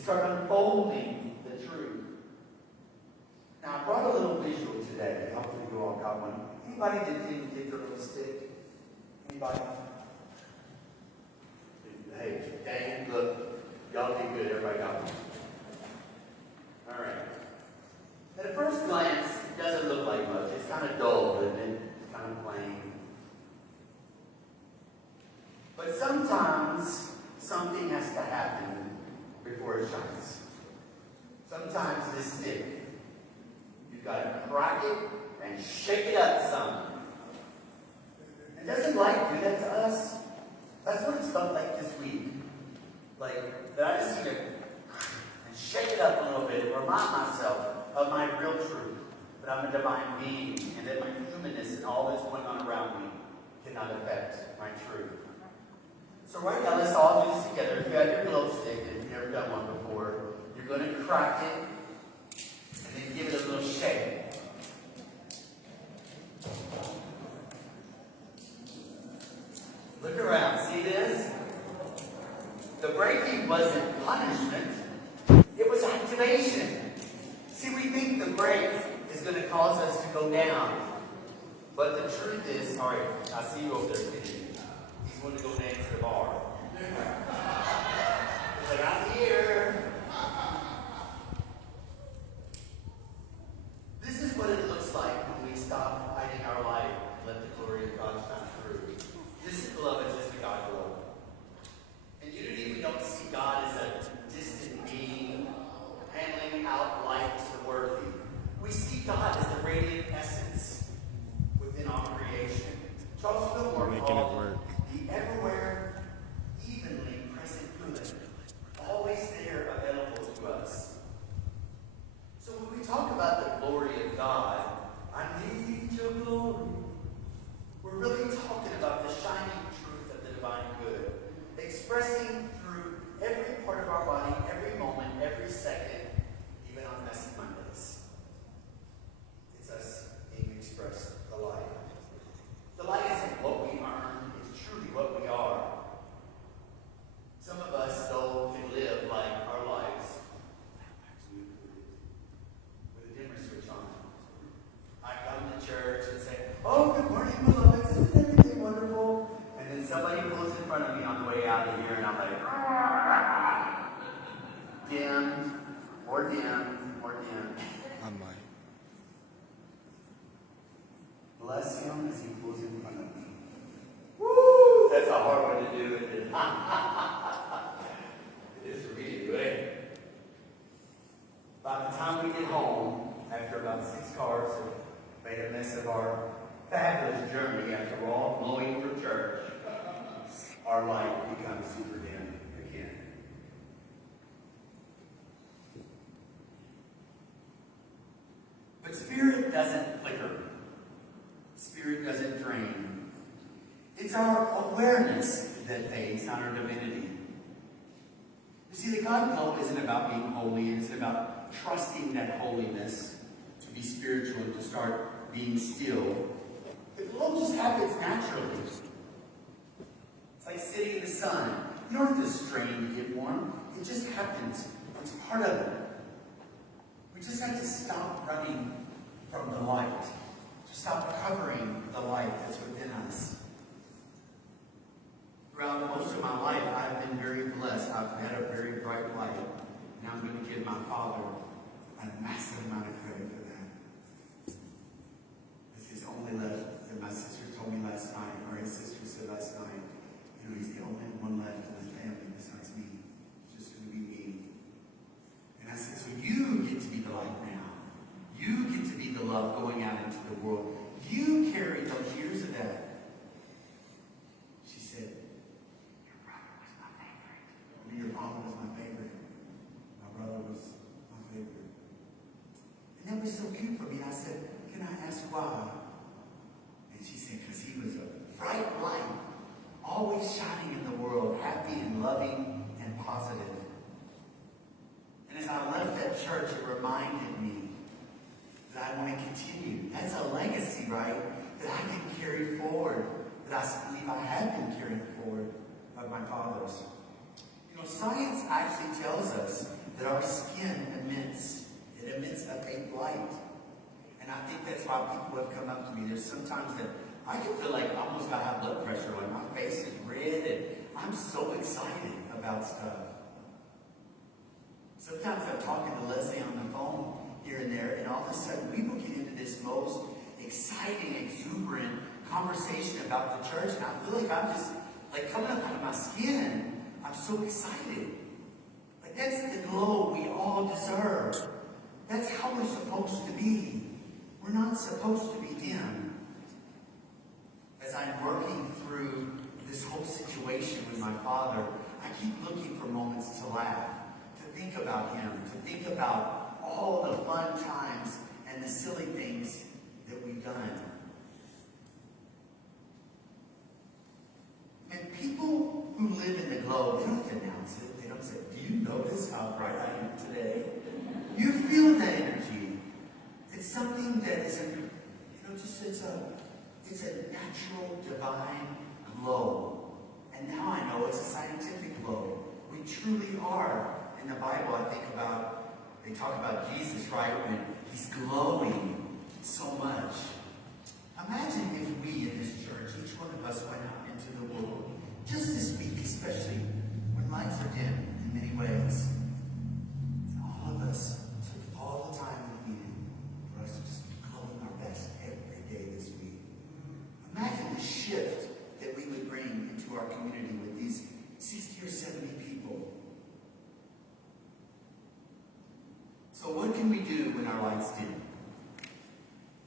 start unfolding the truth. Now, I brought a little visual today. Hopefully you all got one. Anybody that didn't get their little stick? Anybody? Hey, dang, look. Y'all did good. Everybody got one. All right. At first glance, it doesn't look like much. It's kind of dull, but it's kind of plain. But sometimes something has to happen before it shines. Sometimes this stick, you've got to crack it and shake it up some. And doesn't life do that to us? That's what it's felt like this week. Like, that I just need to and shake it up a little bit and remind myself of my real truth. That I'm a divine being and that my humanness and all that's going on around me cannot affect my truth. So right now, let's all do this together. If you have your glow stick, and you've never done one before, you're going to crack it and then give it a little shake. Look around. See this? The breaking wasn't punishment. It was activation. See, we think the break is going to cause us to go down. But the truth is, all right, I see you over there, Kennedy. He's going to go dance at the bar. He's like, I'm here. This is what it looks like when we stop hiding our light and let the glory of God shine through. This, beloved, is the God glow. In unity, we don't see God as a distant being handing out light to the worthy. We see God as the radiant essence within our creation. Charles Fillmore called the everywhere, evenly present good, always there available to us. So when we talk about the glory of God, I need your glory. We're really talking about the shining truth of the divine good, expressing through every part of our body, every moment, every second, even on messy Mondays. It's us being expressed the light. The light isn't what we earn, it's truly what we are. Some of us, though, can live like our lives with a dimmer switch on. I come to church and say, oh, good morning, beloveds, isn't everything wonderful? And then somebody pulls in front of me on the way out of here, and I'm like, dimmed, more dimmed, more dimmed. I might. Bless him as he pulls in front of me. Woo! That's a hard one to do, isn't it? It is for me to do it. By the time we get home, after about 6 cars have made a mess of our fabulous journey after we're all glowing for church, our light becomes super dim again. But Spirit doesn't flicker. Spirit doesn't drain. It's our awareness that fades, not our divinity. You see, the God glow isn't about being holy. It isn't about trusting that holiness to be spiritual and to start being still. The glow just happens naturally. It's like sitting in the sun. You don't have to strain to get warm. It just happens. It's part of it. We just have to stop running from the light. To stop covering the light that's within us. Throughout most of my life, I've been very blessed. I've had a very bright light. And I'm going to give my father a massive amount of credit for that. This is only left that my sister told me last night, or his sister said last night, he's the only one left in his family besides me. It's just going to be me. And I said, so you get to be the light now. You get to be the love going out into the world. You carry those years of that. She said, your brother was my favorite. Your father was my favorite. My brother was my favorite. And that was so cute for me. And I said, can I ask why? And she said, because he was a bright light, always shining in the world, happy and loving and positive. And as I left that church, it reminded me that I want to continue. That's a legacy, right? That I can carry forward. That I believe I have been carrying forward of my father's. Science actually tells us that our skin emits. It emits a faint light. And I think that's why people have come up to me. There's sometimes that I can feel like I almost got to have blood pressure when my face is red and I'm so excited about stuff. Sometimes I'm talking to Leslie on the phone here and there, and all of a sudden we will get into this most exciting, exuberant conversation about the church, and I feel like I'm just like coming up out of my skin. I'm so excited. Like that's the glow we all deserve. That's how we're supposed to be. We're not supposed to be dim. As I'm working through this whole situation with my father, I keep looking for moments to laugh, to think about him, to think about all the fun times and the silly things that we've done. And people who live in the glow, they don't announce it. They don't say, "Do you notice how bright I am today?" You feel that energy. It's something that is it's a natural, divine glow. And now I know it's a scientific glow. We truly are. In the Bible, I think about, they talk about Jesus, right, when he's glowing so much. Imagine if we in this church, each one of us went out into the world, just this week especially, when lights are dim in many ways, and all of us took all the time we needed for us to just be glowing our best every day this week. Imagine the shift that we would bring into our community with these 60 or 70 people. So what can we do when our lights dim?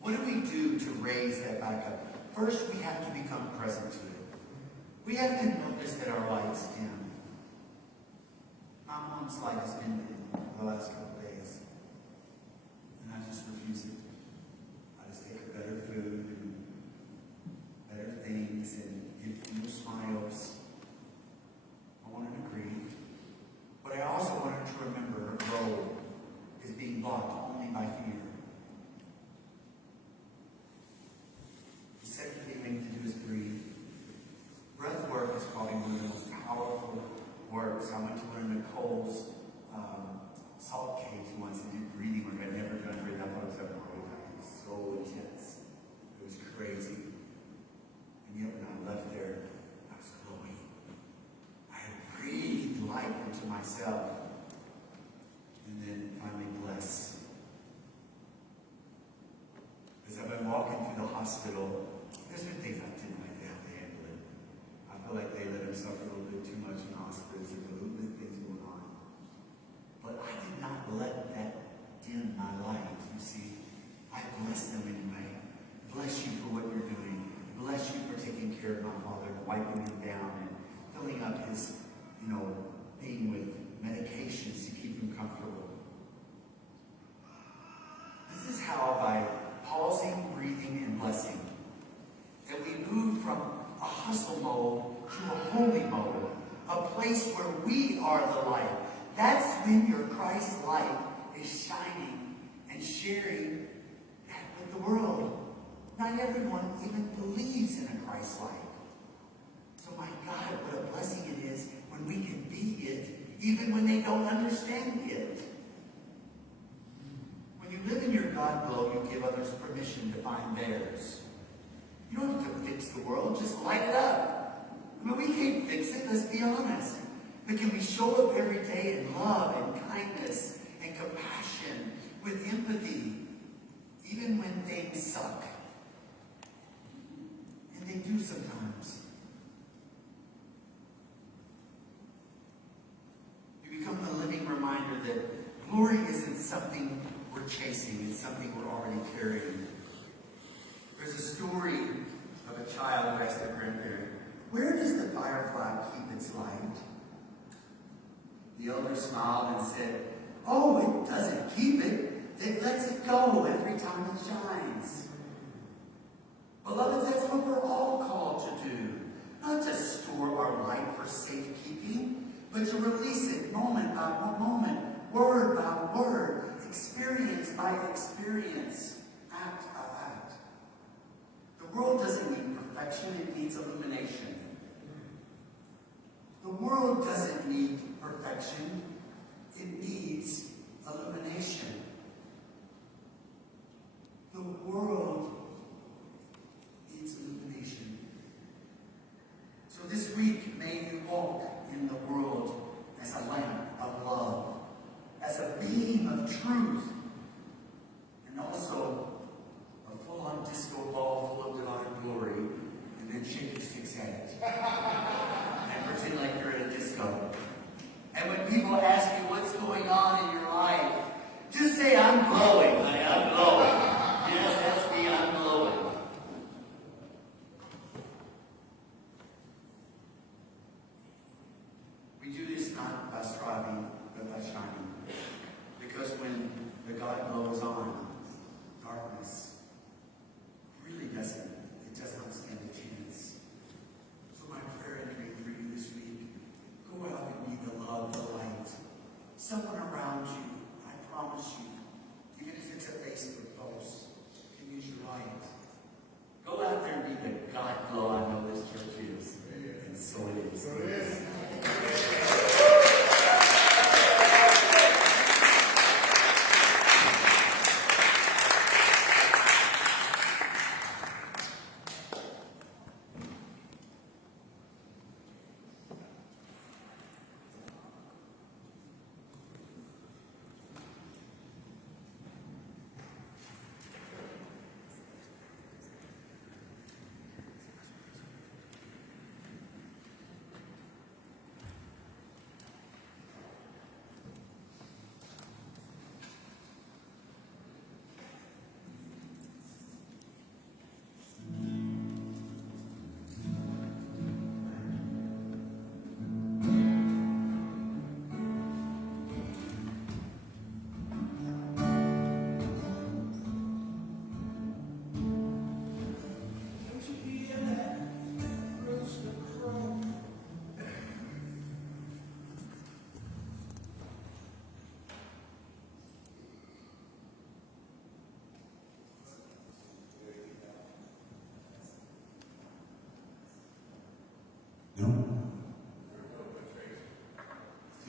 What do we do to raise that back up? First, we have to become present to it. We have to notice that our lights dim. My mom's light has been dim for the last couple of days. And I just refuse it. I just take her better food and better things and give more smiles. I want her to grieve. But I also want her to remember her glow is being blocked only by fear. The second thing we need to do is breathe. Breath work is probably one of the most powerful works. I went to learn Nicole's salt caves once and did breathing work. I'd never done breathing. I thought it was ever it was so intense. It was crazy. And yet when I left there, I was glowing. I had breathed life into myself. And then finally bless. As I've been walking through the hospital, there's been things I didn't like how they handle it. I feel like they let him suffer a little bit too much in the hospitals. There's a little bit of things going on. But I did not let that dim my light, you see. I bless them anyway. Bless you for what you're doing. Bless you for taking care of my father, wiping him down and filling up his, being with medications to keep him comfortable. This is how, by pausing, breathing, and blessing, that we move from a hustle mode to a holy mode, a place where we are the light. That's when your Christ light is shining and sharing that with the world. Not everyone even believes in a Christ light. So my God, what a blessing it is when we can be it, even when they don't understand it. When you live in your God glow, you give others permission to find theirs. You don't have to fix the world, just light it up. I mean, we can't fix it, let's be honest. But can we show up every day in love and kindness and compassion, with empathy, even when things suck? And they do sometimes. You become a living reminder that glory isn't something we're chasing, it's something we're already carrying. There's a story of a child who asked their grandparent, "Where does the firefly keep its light?" The elder smiled and said, "Oh, it doesn't keep it. It lets it go every time it shines." Beloveds, that's what we're all called to do. Not to store our light for safekeeping, but to release it moment by moment, word by word, experience by experience, act by act. The world doesn't need perfection, it needs illumination. The world doesn't need perfection, it needs people ask you what's going on in your life, just say, I'm glowing, honey, I'm glowing. Yes, that's me, I'm glowing. We do this not by striving, but by shining. Because when the God glow is on, darkness really doesn't stand a chance. So my prayer and dream for you this week, go out and be the love, the light. Someone around you, I promise you, even if it's a Facebook post, can use your light. Go out there and be the God glow I know this church is. And so it is. So it is.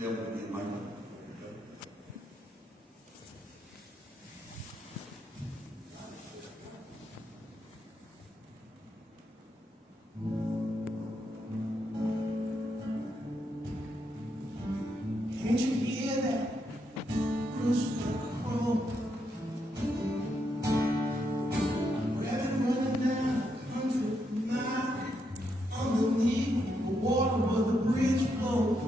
That would be my name. Can't you hear that rooster crow? Rabbit running down a country mile underneath the water where the bridge flows.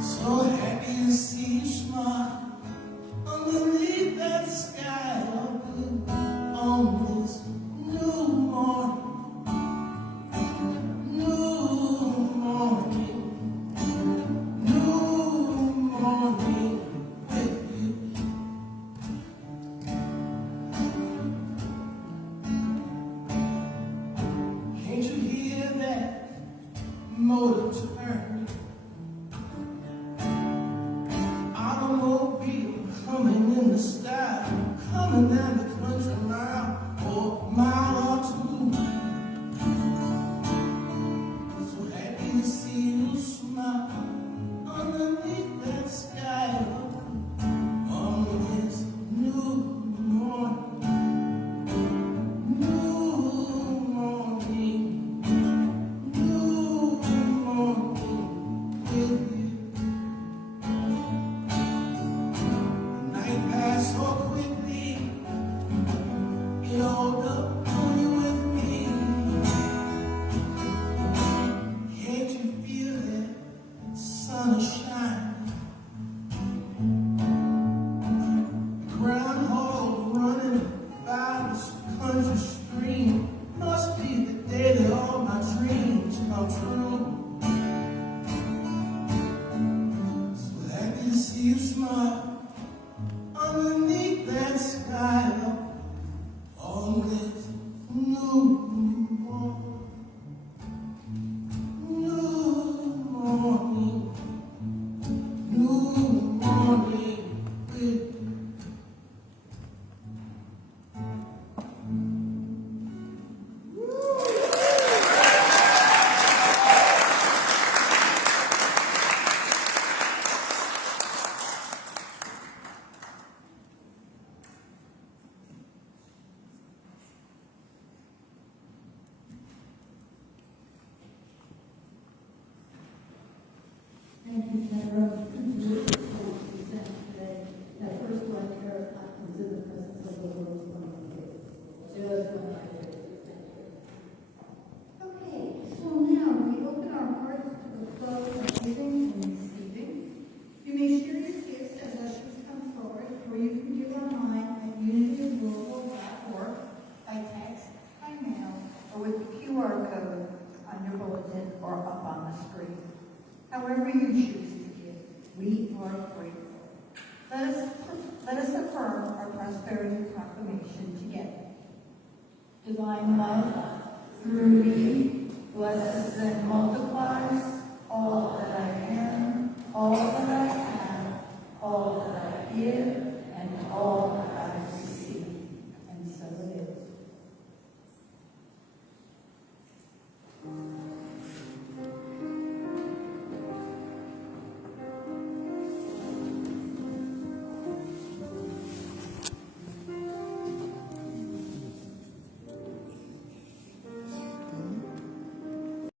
So happy to see you smile underneath that sky of blue on this new morning. Motor turn, automobile coming in the sky, coming down the country mile or mile or two. So happy to see you smile underneath that sky on this new morning. You smile underneath that sky on this new morning. Thank you, Sarah. Today. That first lecture was in the presence of the Lord. Just one. Okay. however you choose to give. We are grateful. Let us affirm our prosperity proclamation together. Divine love, through me, blesses and multiplies all that I am, all that I have, all that I give,